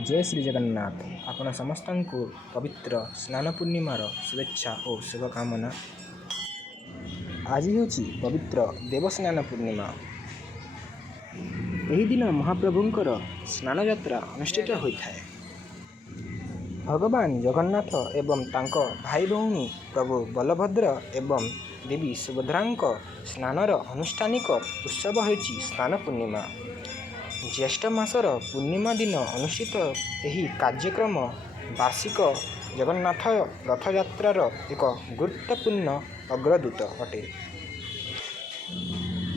जय श्री जगन्नाथ। आपण समस्तଙ୍କୁ पवित्र स्नान पूर्णिमार शुभेच्छा और शुभकामना। आज ହେଉଛି पवित्र देवस्नान पूर्णिमा। ଏହି ଦିନ ମହାପ୍ରଭୁଙ୍କର ସ୍ନାନ ଯାତ୍ରା ଅନୁଷ୍ଠିତ ହୋଇଥାଏ। ଭଗବାନ ଜଗନ୍ନାଥ ଏବଂ ତାଙ୍କ ଭାଇ ଭଉଣୀ ପ୍ରଭୁ ବଲଭଦ୍ର ଏବଂ ଦେବୀ ସୁଭଦ୍ରାଙ୍କ ସ୍ନାନର ଆନୁଷ୍ଠାନିକ ଉତ୍ସବ ହେଉଛି ସ୍ନାନ ପୂର୍ଣ୍ଣିମା। ଜ୍ୟେଷ୍ଠ ମାସର ପୂର୍ଣ୍ଣିମା ଦିନ ଅନୁଷ୍ଠିତ ଏହି କାର୍ଯ୍ୟକ୍ରମ ବାର୍ଷିକ ଜଗନ୍ନାଥ ରଥଯାତ୍ରାର ଏକ ଗୁରୁତ୍ୱପୂର୍ଣ୍ଣ ଅଗ୍ରଦୂତ ଅଟେ।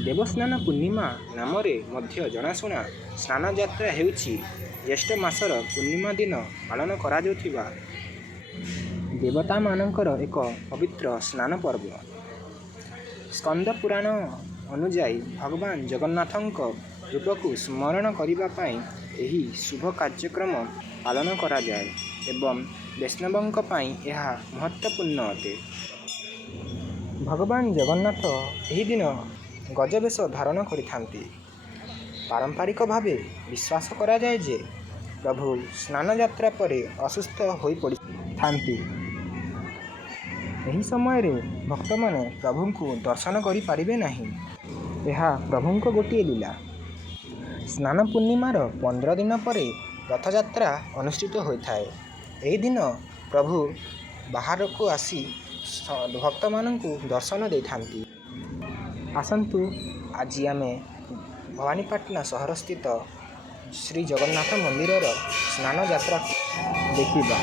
ଦେବସ୍ନାନ ପୂର୍ଣ୍ଣିମା ନାମରେ ମଧ୍ୟ ଜଣାଶୁଣା ସ୍ନାନଯାତ୍ରା ହେଉଛି ଜ୍ୟେଷ୍ଠ ମାସର ପୂର୍ଣ୍ଣିମା ଦିନ ପାଳନ କରାଯାଉଥିବା ଦେବତାମାନଙ୍କର ଏକ ପବିତ୍ର ସ୍ନାନ ପର୍ବ। ସ୍କନ୍ଦ ପୁରାଣ ଅନୁଯାୟୀ ଭଗବାନ ଜଗନ୍ନାଥଙ୍କ ରୂପକୁ ସ୍ମରଣ କରିବା ପାଇଁ ଏହି ଶୁଭ କାର୍ଯ୍ୟକ୍ରମ ପାଳନ କରାଯାଏ ଏବଂ ବୈଷ୍ଣବଙ୍କ ପାଇଁ ଏହା ମହତ୍ତ୍ୱପୂର୍ଣ୍ଣ ଅଟେ। ଭଗବାନ ଜଗନ୍ନାଥ ଏହି ଦିନ ଗଜବେଶ ଧାରଣ କରିଥାନ୍ତି। ପାରମ୍ପରିକ ଭାବେ ବିଶ୍ୱାସ କରାଯାଏ ଯେ ପ୍ରଭୁ ସ୍ନାନଯାତ୍ରା ପରେ ଅସୁସ୍ଥ ହୋଇପଡ଼ିଥାନ୍ତି। ଏହି ସମୟରେ ଭକ୍ତମାନେ ପ୍ରଭୁଙ୍କୁ ଦର୍ଶନ କରିପାରିବେ ନାହିଁ। ଏହା ପ୍ରଭୁଙ୍କ ଗୋଟିଏ ଲୀଳା। ସ୍ନାନ ପୂର୍ଣ୍ଣିମାର 15 ଦିନ ପରେ ରଥଯାତ୍ରା ଅନୁଷ୍ଠିତ ହୋଇଥାଏ। ଏହି ଦିନ ପ୍ରଭୁ ବାହାରକୁ ଆସି ଭକ୍ତମାନଙ୍କୁ ଦର୍ଶନ ଦେଇଥାନ୍ତି। ଆସନ୍ତୁ ଆଜି ଆମେ ଭବାନୀପାଟଣା ସହରସ୍ଥିତ ଶ୍ରୀ ଜଗନ୍ନାଥ ମନ୍ଦିରର ସ୍ନାନ ଯାତ୍ରାକୁ ଦେଖିବା।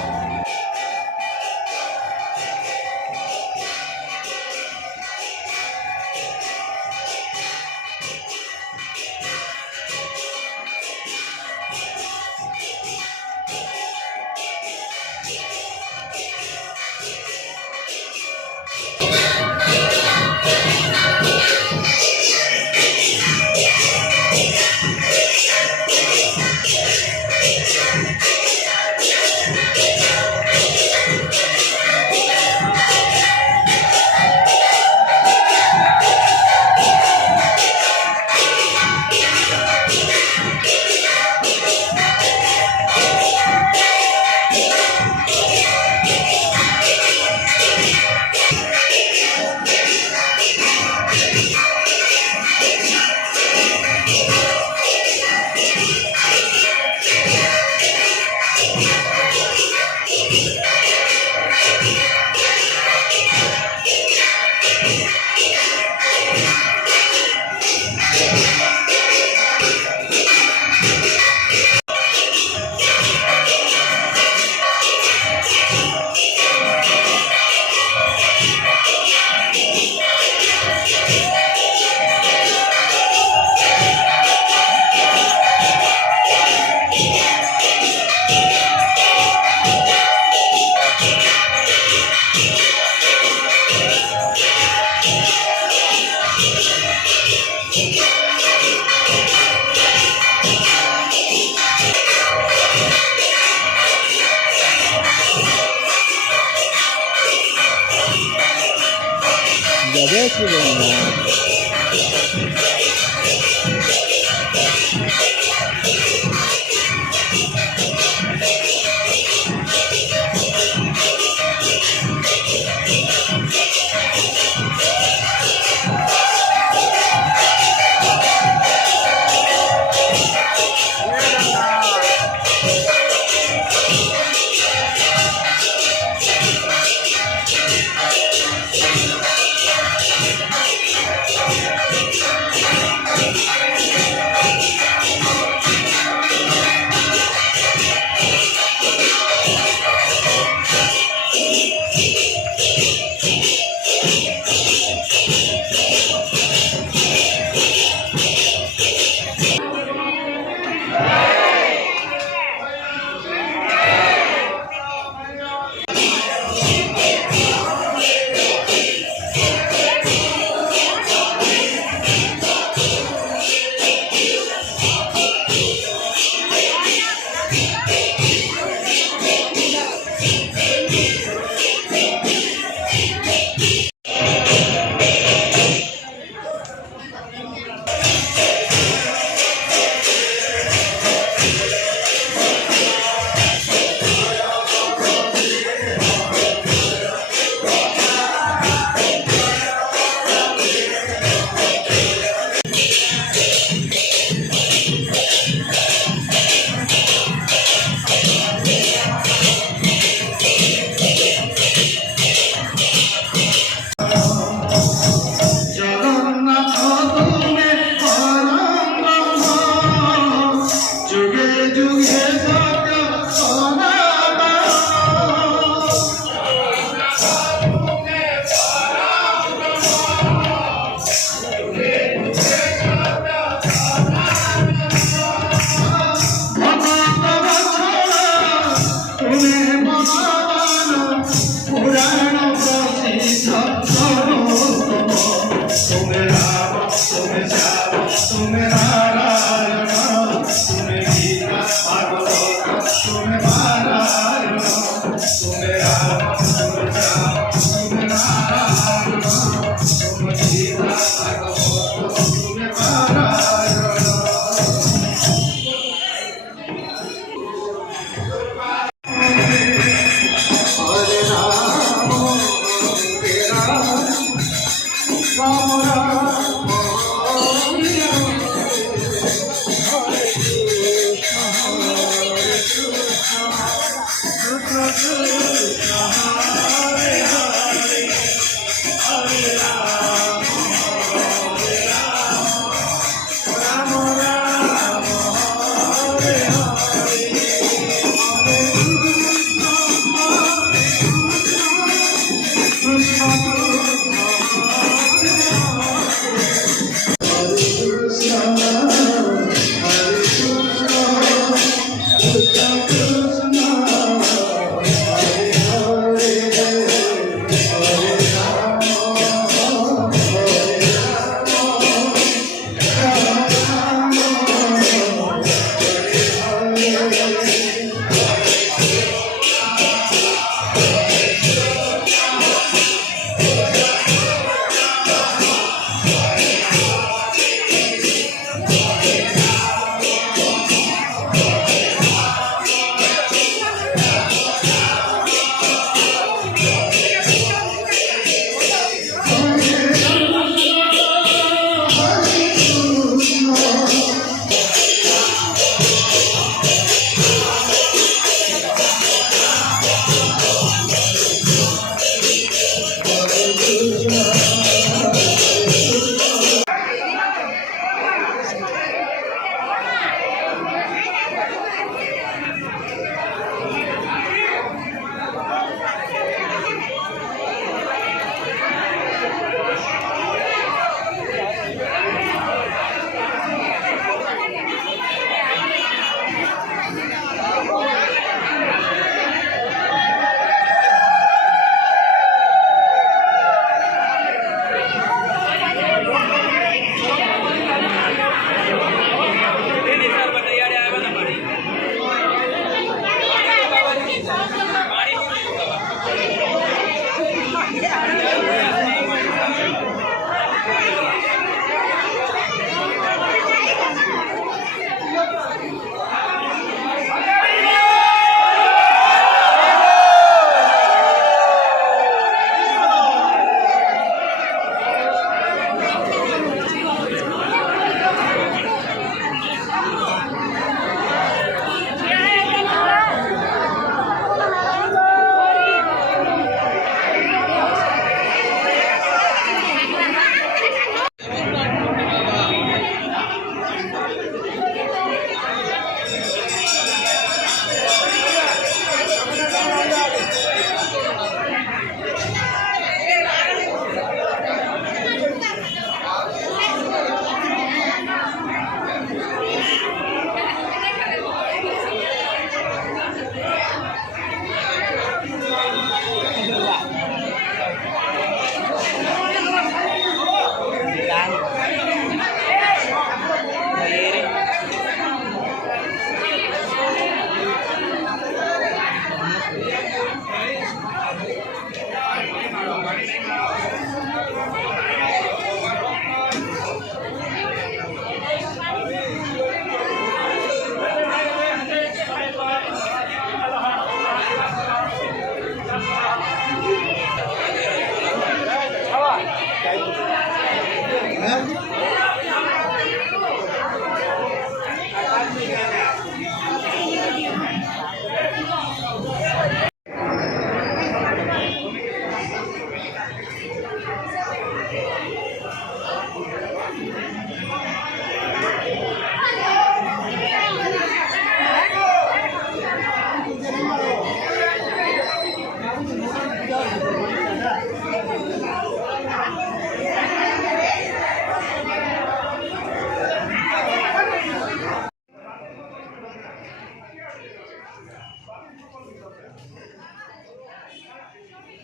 जय श्री जगन्नाथ।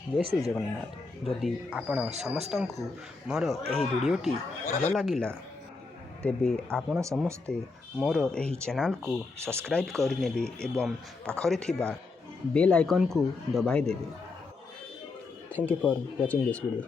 जय श्री जगन्नाथ। जदि आपण समस्तंकु मोर एही वीडियोटी भल लगिला तेबे आपण समस्ते मोर एही चैनल को सब्सक्राइब करनेबे एवं पाखरे थिबा बेल आइकन को दबाई देबे। Thank you for watching this video.